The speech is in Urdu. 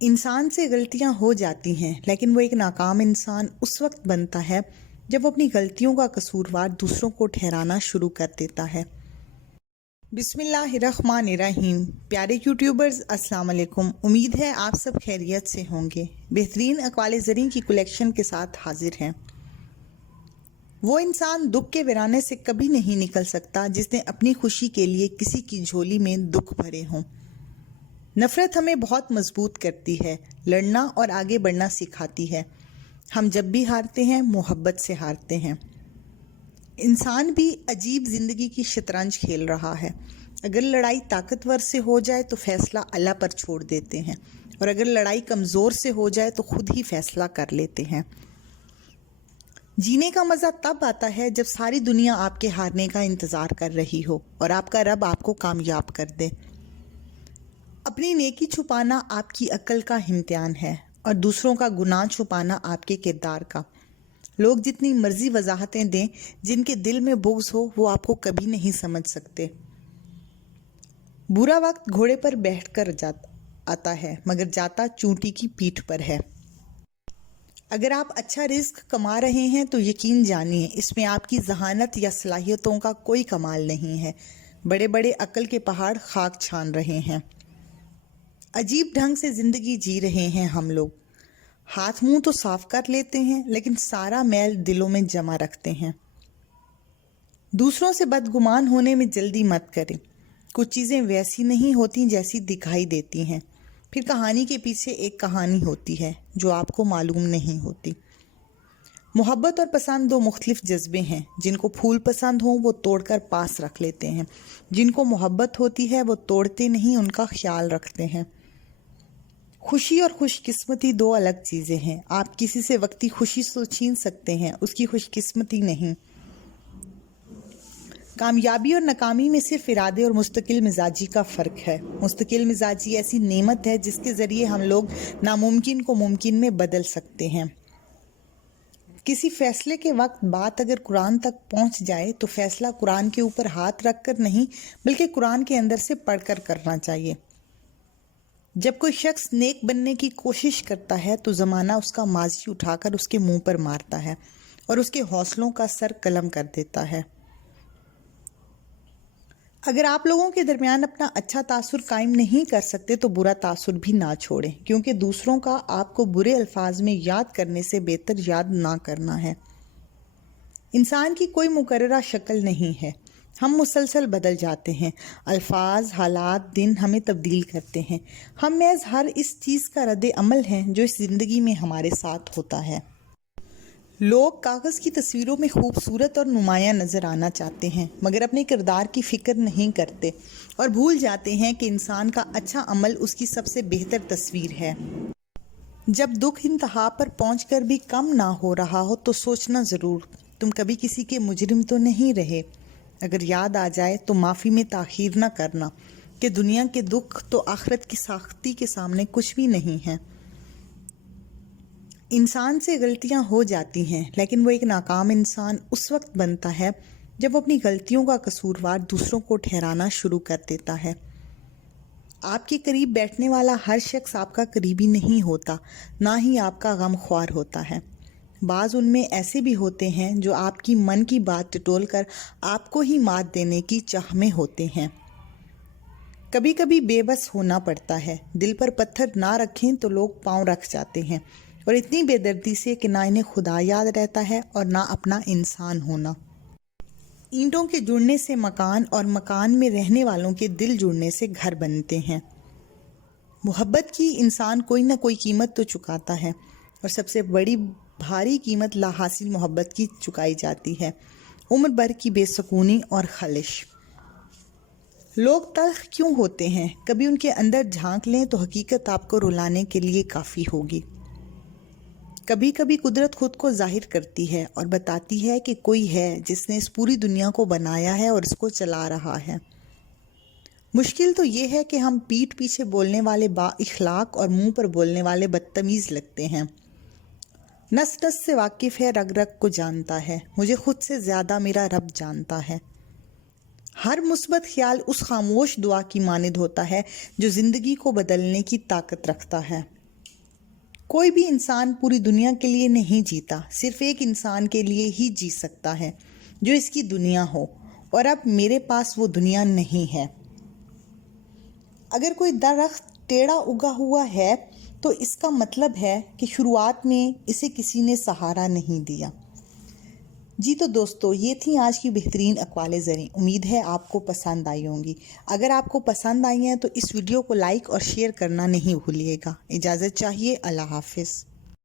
انسان سے غلطیاں ہو جاتی ہیں، لیکن وہ ایک ناکام انسان اس وقت بنتا ہے جب وہ اپنی غلطیوں کا قصوروار دوسروں کو ٹھہرانا شروع کر دیتا ہے۔ بسم اللہ الرحمن الرحیم۔ پیارے یوٹیوبرز، السلام علیکم۔ امید ہے آپ سب خیریت سے ہوں گے۔ بہترین اقوال زریں کی کلیکشن کے ساتھ حاضر ہیں۔ وہ انسان دکھ کے ویرانے سے کبھی نہیں نکل سکتا جس نے اپنی خوشی کے لیے کسی کی جھولی میں دکھ بھرے ہوں۔ نفرت ہمیں بہت مضبوط کرتی ہے، لڑنا اور آگے بڑھنا سکھاتی ہے۔ ہم جب بھی ہارتے ہیں محبت سے ہارتے ہیں۔ انسان بھی عجیب زندگی کی شطرنج کھیل رہا ہے۔ اگر لڑائی طاقتور سے ہو جائے تو فیصلہ اللہ پر چھوڑ دیتے ہیں، اور اگر لڑائی کمزور سے ہو جائے تو خود ہی فیصلہ کر لیتے ہیں۔ جینے کا مزہ تب آتا ہے جب ساری دنیا آپ کے ہارنے کا انتظار کر رہی ہو اور آپ کا رب آپ کو کامیاب کر دے۔ اپنی نیکی چھپانا آپ کی عقل کا امتحان ہے، اور دوسروں کا گناہ چھپانا آپ کے کردار کا۔ لوگ جتنی مرضی وضاحتیں دیں، جن کے دل میں بغض ہو وہ آپ کو کبھی نہیں سمجھ سکتے۔ برا وقت گھوڑے پر بیٹھ کر آتا ہے، مگر جاتا چونٹی کی پیٹھ پر ہے۔ اگر آپ اچھا رزق کما رہے ہیں تو یقین جانیے اس میں آپ کی ذہانت یا صلاحیتوں کا کوئی کمال نہیں ہے۔ بڑے بڑے عقل کے پہاڑ خاک چھان رہے ہیں۔ عجیب ڈھنگ سے زندگی جی رہے ہیں ہم لوگ۔ ہاتھ منہ تو صاف کر لیتے ہیں، لیکن سارا میل دلوں میں جمع رکھتے ہیں۔ دوسروں سے بدگمان ہونے میں جلدی مت کریں۔ کچھ چیزیں ویسی نہیں ہوتی جیسی دکھائی دیتی ہیں۔ پھر کہانی کے پیچھے ایک کہانی ہوتی ہے جو آپ کو معلوم نہیں ہوتی۔ محبت اور پسند دو مختلف جذبے ہیں۔ جن کو پھول پسند ہوں وہ توڑ کر پاس رکھ لیتے ہیں، جن کو محبت ہوتی ہے وہ توڑتے نہیں، ان کا خیال رکھتے ہیں۔ خوشی اور خوش قسمتی دو الگ چیزیں ہیں۔ آپ کسی سے وقتی خوشی تو چھین سکتے ہیں، اس کی خوش قسمتی نہیں۔ کامیابی اور ناکامی میں صرف ارادے اور مستقل مزاجی کا فرق ہے۔ مستقل مزاجی ایسی نعمت ہے جس کے ذریعے ہم لوگ ناممکن کو ممکن میں بدل سکتے ہیں۔ کسی فیصلے کے وقت بات اگر قرآن تک پہنچ جائے تو فیصلہ قرآن کے اوپر ہاتھ رکھ کر نہیں، بلکہ قرآن کے اندر سے پڑھ کر کرنا چاہیے۔ جب کوئی شخص نیک بننے کی کوشش کرتا ہے تو زمانہ اس کا ماضی اٹھا کر اس کے منہ پر مارتا ہے اور اس کے حوصلوں کا سر قلم کر دیتا ہے۔ اگر آپ لوگوں کے درمیان اپنا اچھا تاثر قائم نہیں کر سکتے تو برا تاثر بھی نہ چھوڑیں، کیونکہ دوسروں کا آپ کو برے الفاظ میں یاد کرنے سے بہتر یاد نہ کرنا ہے۔ انسان کی کوئی مقررہ شکل نہیں ہے، ہم مسلسل بدل جاتے ہیں۔ الفاظ، حالات، دن ہمیں تبدیل کرتے ہیں۔ ہم محض ہر اس چیز کا رد عمل ہیں جو اس زندگی میں ہمارے ساتھ ہوتا ہے۔ لوگ کاغذ کی تصویروں میں خوبصورت اور نمایاں نظر آنا چاہتے ہیں، مگر اپنے کردار کی فکر نہیں کرتے اور بھول جاتے ہیں کہ انسان کا اچھا عمل اس کی سب سے بہتر تصویر ہے۔ جب دکھ انتہا پر پہنچ کر بھی کم نہ ہو رہا ہو تو سوچنا ضرور، تم کبھی کسی کے مجرم تو نہیں رہے۔ اگر یاد آ جائے تو معافی میں تاخیر نہ کرنا کہ دنیا کے دکھ تو آخرت کی سختی کے سامنے کچھ بھی نہیں ہے۔ انسان سے غلطیاں ہو جاتی ہیں، لیکن وہ ایک ناکام انسان اس وقت بنتا ہے جب وہ اپنی غلطیوں کا قصوروار دوسروں کو ٹھہرانا شروع کر دیتا ہے۔ آپ کے قریب بیٹھنے والا ہر شخص آپ کا قریبی نہیں ہوتا، نہ ہی آپ کا غم خوار ہوتا ہے۔ بعض ان میں ایسے بھی ہوتے ہیں جو آپ کی من کی بات ٹٹول کر آپ کو ہی مات دینے کی چاہ میں ہوتے ہیں۔ کبھی کبھی بے بس ہونا پڑتا ہے۔ دل پر پتھر نہ رکھیں تو لوگ پاؤں رکھ جاتے ہیں، اور اتنی بے دردی سے کہ نہ انہیں خدا یاد رہتا ہے اور نہ اپنا انسان ہونا۔ اینٹوں کے جڑنے سے مکان، اور مکان میں رہنے والوں کے دل جڑنے سے گھر بنتے ہیں۔ محبت کی انسان کوئی نہ کوئی قیمت تو چکاتا ہے، اور سب سے بڑی بھاری قیمت لا حاصل محبت کی چکائی جاتی ہے، عمر بھر کی بے سکونی اور خلش۔ لوگ تلخ کیوں ہوتے ہیں؟ کبھی ان کے اندر جھانک لیں تو حقیقت آپ کو رلانے کے لیے کافی ہوگی۔ کبھی کبھی قدرت خود کو ظاہر کرتی ہے اور بتاتی ہے کہ کوئی ہے جس نے اس پوری دنیا کو بنایا ہے اور اس کو چلا رہا ہے۔ مشکل تو یہ ہے کہ ہم پیٹھ پیچھے بولنے والے با اخلاق اور منہ پر بولنے والے بدتمیز لگتے ہیں۔ نس نس سے واقف ہے، رگ رگ کو جانتا ہے، مجھے خود سے زیادہ میرا رب جانتا ہے۔ ہر مثبت خیال اس خاموش دعا کی مانند ہوتا ہے جو زندگی کو بدلنے کی طاقت رکھتا ہے۔ کوئی بھی انسان پوری دنیا کے لیے نہیں جیتا، صرف ایک انسان کے لیے ہی جی سکتا ہے جو اس کی دنیا ہو، اور اب میرے پاس وہ دنیا نہیں ہے۔ اگر کوئی درخت ٹیڑھا اگا ہوا ہے تو اس کا مطلب ہے کہ شروعات میں اسے کسی نے سہارا نہیں دیا۔ جی تو دوستو، یہ تھیں آج کی بہترین اقوال زریں۔ امید ہے آپ کو پسند آئی ہوں گی۔ اگر آپ کو پسند آئی ہیں تو اس ویڈیو کو لائک اور شیئر کرنا نہیں بھولیے گا۔ اجازت چاہیے۔ اللہ حافظ۔